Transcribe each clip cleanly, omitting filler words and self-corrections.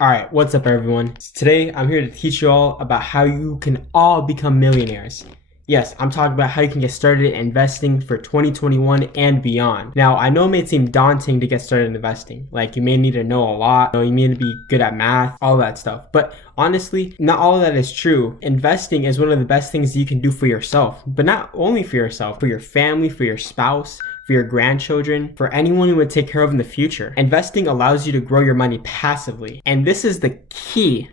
Alright, what's up everyone? Today I'm here to teach you all about how you can all become millionaires. Yes, I'm talking about how you can get started investing for 2021 and beyond. Now, I know it may seem daunting to get started investing. Like, you may need to know a lot, you may need to be good at math, all that stuff. But honestly, not all of that is true. Investing is one of the best things you can do for yourself, but not only for yourself, for your family, for your spouse, for your grandchildren, for anyone you would take care of in the future. Investing allows you to grow your money passively. And this is the key,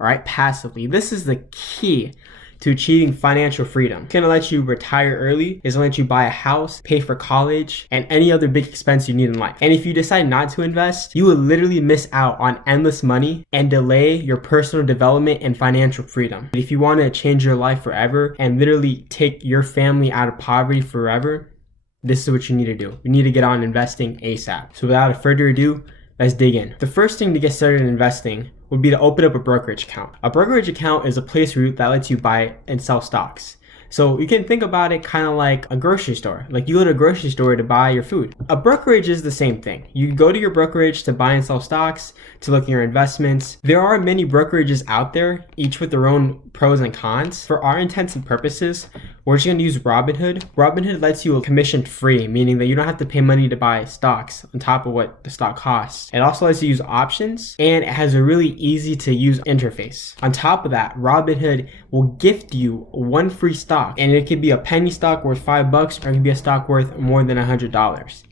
all right, passively. This is the key to achieving financial freedom. It's gonna let you retire early, it's gonna let you buy a house, pay for college, and any other big expense you need in life. And if you decide not to invest, you will literally miss out on endless money and delay your personal development and financial freedom. If you wanna change your life forever and literally take your family out of poverty forever, this is what you need to do. You need to get on investing ASAP. So without further ado, let's dig in. The first thing to get started in investing would be to open up a brokerage account. A brokerage account is a place that lets you buy and sell stocks. So you can think about it kind of like a grocery store. Like, you go to a grocery store to buy your food. A brokerage is the same thing. You go to your brokerage to buy and sell stocks, to look at your investments. There are many brokerages out there, each with their own pros and cons. For our intents and purposes, we're just going to use Robinhood. Robinhood lets you commission free, meaning that you don't have to pay money to buy stocks on top of what the stock costs. It also lets you use options, and it has a really easy to use interface. On top of that, Robinhood will gift you one free stock, and it could be a penny stock worth $5, or it could be a stock worth more than $100.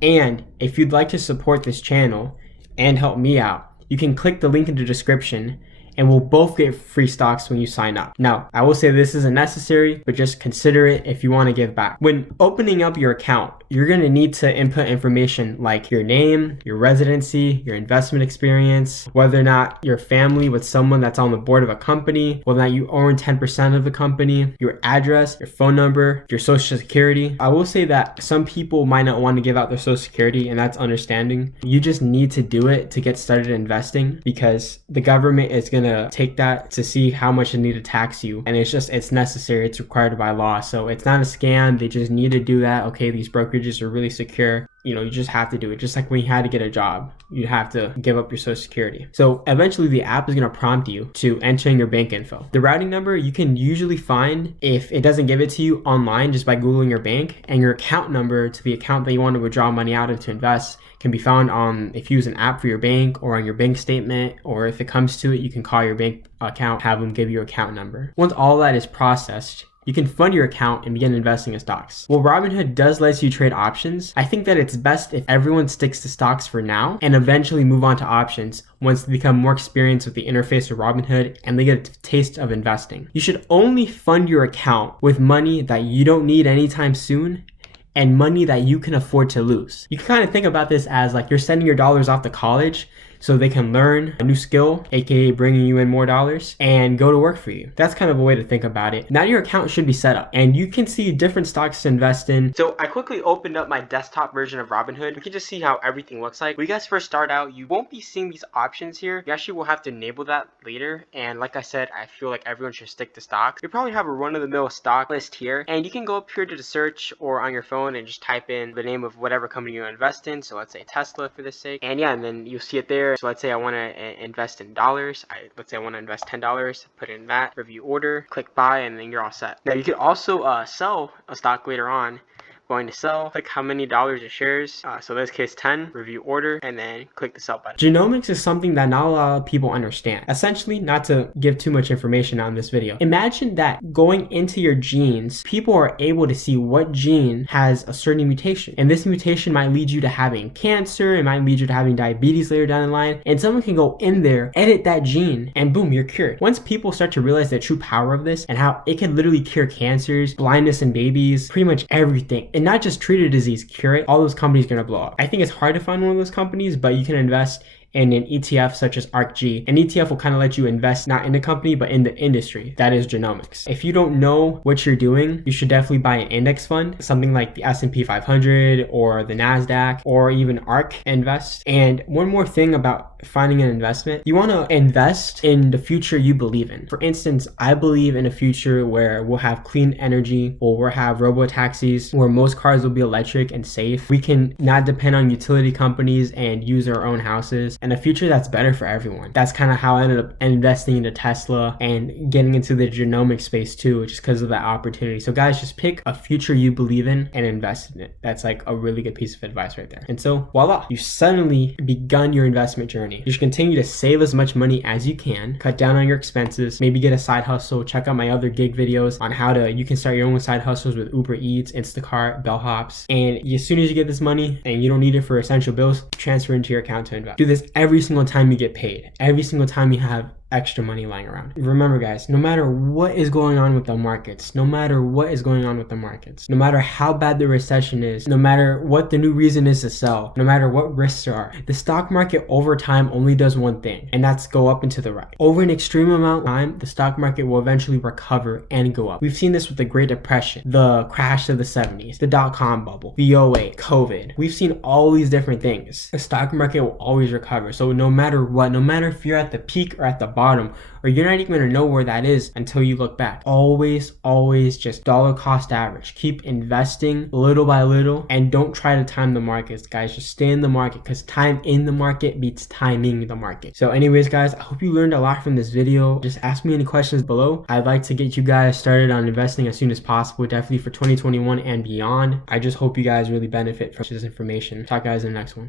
And if you'd like to support this channel and help me out, you can click the link in the description and we'll both get free stocks when you sign up. Now, I will say this isn't necessary, but just consider it if you want to give back. When opening up your account, you're going to need to input information like your name, your residency, your investment experience, whether or not you're family with someone that's on the board of a company, whether or not you own 10% of the company, your address, your phone number, your social security. I will say that some people might not want to give out their social security, and that's understanding. You just need to do it to get started investing, because the government is going to take that to see how much they need to tax you, and it's necessary, it's required by law. So it's not a scam, they just need to do that. Okay, these brokerages are really secure. You just have to do it. Just like when you had to get a job, you have to give up your social security. So eventually the app is going to prompt you to enter in your bank info. The routing number you can usually find, if it doesn't give it to you, online just by Googling your bank, and your account number to the account that you want to withdraw money out of to invest can be found on, if you use an app for your bank, or on your bank statement, or if it comes to it, you can call your bank account, have them give you your account number. Once all that is processed, you can fund your account and begin investing in stocks. While Robinhood does let you trade options, I think that it's best if everyone sticks to stocks for now and eventually move on to options once they become more experienced with the interface of Robinhood and they get a taste of investing. You should only fund your account with money that you don't need anytime soon and money that you can afford to lose. You can kind of think about this as like you're sending your dollars off to college so they can learn a new skill, aka bringing you in more dollars, and go to work for you. That's kind of a way to think about it. Now your account should be set up, and you can see different stocks to invest in. So I quickly opened up my desktop version of Robinhood. You can just see how everything looks like. When you guys first start out, you won't be seeing these options here. You actually will have to enable that later. And like I said, I feel like everyone should stick to stocks. You probably have a run-of-the-mill stock list here, and you can go up here to the search or on your phone and just type in the name of whatever company you invest in. So let's say Tesla for this sake. And yeah, and then you'll see it there. So let's say I want to invest in dollars. Let's say I want to invest $10. Put in that, review order, click buy, and then you're all set. Now you could also sell a stock later on. Going to sell, click how many dollars it shares. So in this case 10, review order, and then click the sell button. Genomics is something that not a lot of people understand. Essentially, not to give too much information on this video, imagine that going into your genes, people are able to see what gene has a certain mutation, and this mutation might lead you to having cancer, it might lead you to having diabetes later down the line, and someone can go in there, edit that gene, and boom, you're cured. Once people start to realize the true power of this and how it can literally cure cancers, blindness in babies, pretty much everything, and not just treat a disease, cure it, all those companies are going to blow up. I think it's hard to find one of those companies, but you can invest in an ETF such as ARKG. An ETF will kind of let you invest not in the company, but in the industry. That is genomics. If you don't know what you're doing, you should definitely buy an index fund, something like the S&P 500 or the NASDAQ or even ARK Invest. And one more thing about finding an investment, you want to invest in the future you believe in. For instance, I believe in a future where we'll have clean energy, or we'll have robo-taxis, where most cars will be electric and safe. We can not depend on utility companies and use our own houses. and a future that's better for everyone. That's kind of how I ended up investing into Tesla and getting into the genomic space too, just because of that opportunity. So guys, just pick a future you believe in and invest in it. That's like a really good piece of advice right there. And so voila, you suddenly begun your investment journey. You should continue to save as much money as you can, cut down on your expenses, maybe get a side hustle. Check out my other gig videos on how you can start your own side hustles with Uber Eats, Instacart, bellhops. And as soon as you get this money and you don't need it for essential bills, transfer into your account to invest. Do this every single time you get paid, every single time you have extra money lying around. Remember guys, no matter what is going on with the markets, no matter how bad the recession is, no matter what the new reason is to sell, no matter what risks there are, the stock market over time only does one thing, and that's go up and to the right. Over an extreme amount of time, the stock market will eventually recover and go up. We've seen this with the Great Depression, the crash of the 70s, the dot-com bubble, the 08, COVID. We've seen all these different things. The stock market will always recover. So no matter what, no matter if you're at the peak or at the bottom, or you're not even gonna know where that is until you look back. Always just dollar cost average. Keep investing little by little and don't try to time the markets, guys. Just stay in the market, because time in the market beats timing the market. So anyways guys, I hope you learned a lot from this video. Just ask me any questions below. I'd like to get you guys started on investing as soon as possible, definitely for 2021 and beyond. I just hope you guys really benefit from this information. Talk guys in the next one.